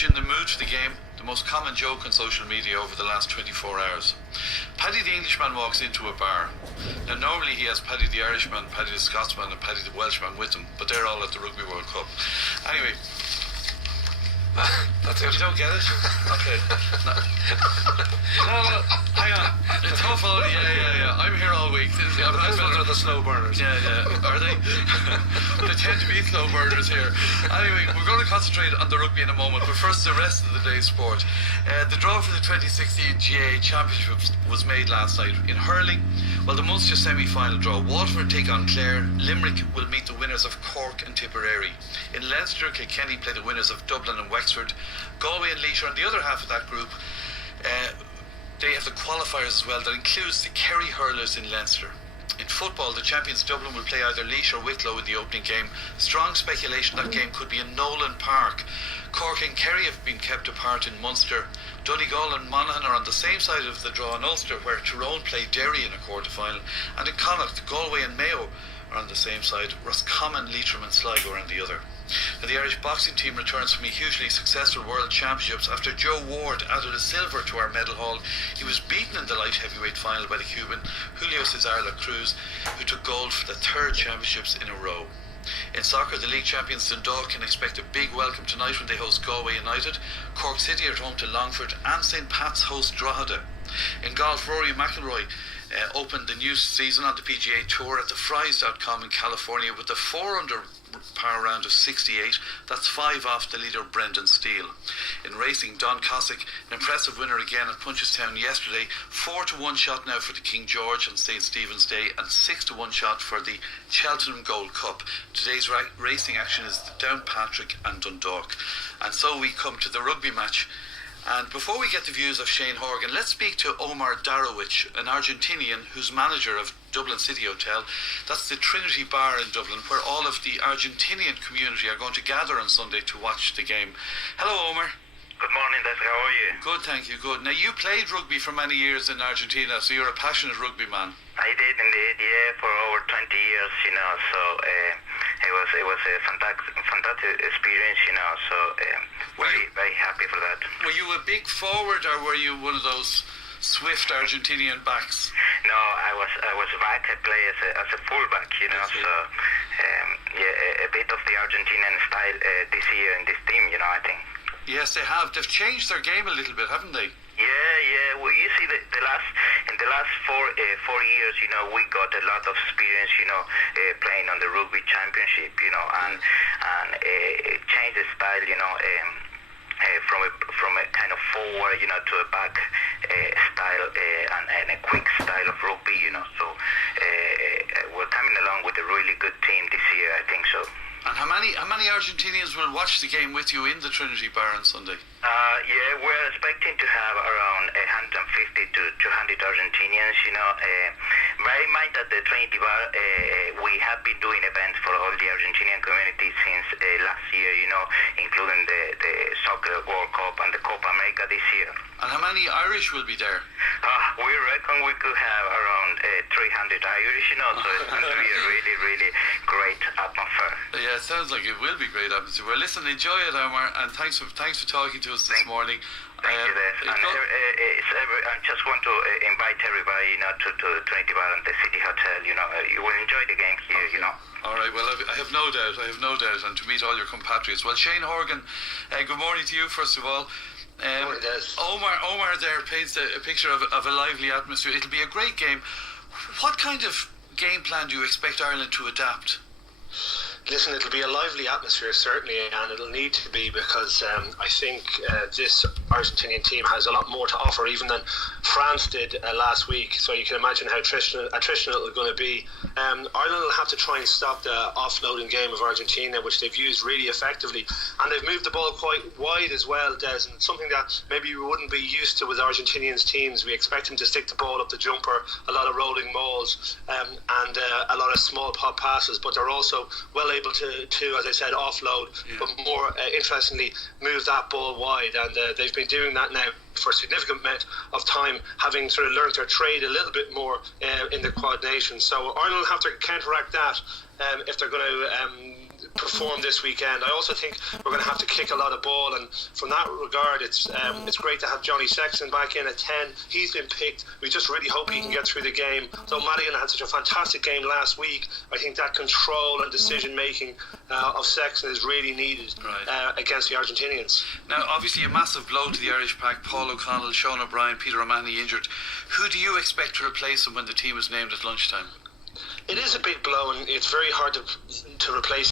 In the mood for the game, the most common joke on social media over the last 24 hours. Paddy the Englishman walks into a bar. Now normally he has Paddy the Irishman, Paddy the Scotsman and Paddy the Welshman with him, but they're all at the Rugby World Cup. Anyway, that's it. You don't get it? Okay. No, hang on. It's tough all. Yeah. I'm here all week. Those ones are the slow burners. Yeah. Are they? They tend to be slow burners here. Anyway, we're going to concentrate on the rugby in a moment, but first the rest of the day's sport. The draw for the 2016 GAA Championship was made last night. In hurling, well, the Munster semi-final draw. Waterford take on Clare. Limerick will meet the winners of Cork and Tipperary. In Leinster, Kilkenny play the winners of Dublin and Wexford. Galway and Laois are on the other half of that group. They have the qualifiers as well. That includes the Kerry hurlers in Leinster. In football, the champions Dublin will play either Laois or Wicklow in the opening game. Strong speculation that game could be in Nolan Park. Cork and Kerry have been kept apart in Munster. Donegal and Monaghan are on the same side of the draw in Ulster, where Tyrone play Derry in a quarter-final. And in Connacht, Galway and Mayo are on the same side. Roscommon, Leitrim and Sligo are on the other. Now, the Irish boxing team returns from a hugely successful World Championships after Joe Ward added a silver to our medal haul. He was beaten in the light heavyweight final by the Cuban Julio Cesar La Cruz, who took gold for the third championships in a row. In soccer, the league champions Dundalk can expect a big welcome tonight when they host Galway United. Cork City are at home to Longford, and St Pat's host Drogheda. In golf, Rory McIlroy opened the new season on the PGA Tour at the Fries.com in California with a 4-under par round of 68. That's 5 off the leader Brendan Steele. In racing, Don Cossack, an impressive winner again at Punchestown yesterday. 4-1 shot now for the King George on St Stephen's Day, and 6-1 shot for the Cheltenham Gold Cup. Today's racing action is the Downpatrick and Dundalk. And so we come to the rugby match. And before we get the views of Shane Horgan, let's speak to Omar Darowich, an Argentinian who's manager of Dublin City Hotel. That's the Trinity Bar in Dublin, where all of the Argentinian community are going to gather on Sunday to watch the game. Hello, Omar. Good morning, Des. How are you? Good, thank you. Good. Now, you played rugby for many years in Argentina, so you're a passionate rugby man. I did indeed, yeah, for over 20 years, so it was a fantastic experience, so very happy for that. Were you a big forward, or were you one of those swift Argentinian backs? No, I was back. I play as a fullback, so a bit of the Argentinian style this year in this team, I think. Yes, they have. They've changed their game a little bit, haven't they? Yeah. Well, you see, in the last 4 years, we got a lot of experience, playing on the rugby championship, and it changed the style, from a kind of forward, to a back style and a quick style of rugby, So we're coming along with a really good team this year, I think so. And how many Argentinians will watch the game with you in the Trinity Bar on Sunday? We're expecting to have around 150 to 200 Argentinians, Bear in mind that the Trinity Bar, we have been doing events for all the Argentinian community since last year, including the Soccer World Cup and the Copa America this year. And how many Irish will be there? We reckon we could have around 300 Irish, so it's going to be a really, really great atmosphere. Yeah, it sounds like it will be great atmosphere. Well, listen, enjoy it, Omar, and thanks for talking to us this morning. Thank you, Dave. And I just want to invite everybody, to the Trinity Bar and the City Hotel. You will enjoy the game here, All right, well, I have no doubt, and to meet all your compatriots. Well, Shane Horgan, good morning to you, first of all. Omar there paints a picture of a lively atmosphere. It'll be a great game. What kind of game plan do you expect Ireland to adapt? Listen, it'll be a lively atmosphere, certainly, and it'll need to be, because I think this Argentinian team has a lot more to offer even than France did last week, so you can imagine how attritional it's going to be. Ireland will have to try and stop the offloading game of Argentina, which they've used really effectively, and they've moved the ball quite wide as well, Des, and something that maybe we wouldn't be used to with Argentinians teams. We expect them to stick the ball up the jumper, a lot of rolling mauls, and a lot of small pop passes, but they're also well able to, as I said, offload, but more interestingly, move that ball wide, and they've been doing that now for a significant amount of time, having sort of learned their trade a little bit more in the Quad Nations. So Ireland will have to counteract that if they're going to perform this weekend. I also think we're going to have to kick a lot of ball, and from that regard, it's great to have Johnny Sexton back in at 10. He's been picked. We just really hope he can get through the game. Though Madigan had such a fantastic game last week, I think that control and decision making of Sexton is really needed against the Argentinians. Now, obviously, a massive blow to the Irish pack. Paul O'Connell, Sean O'Brien, Peter O'Mahony injured. Who do you expect to replace him when the team is named at lunchtime? It is a big blow, and it's very hard to replace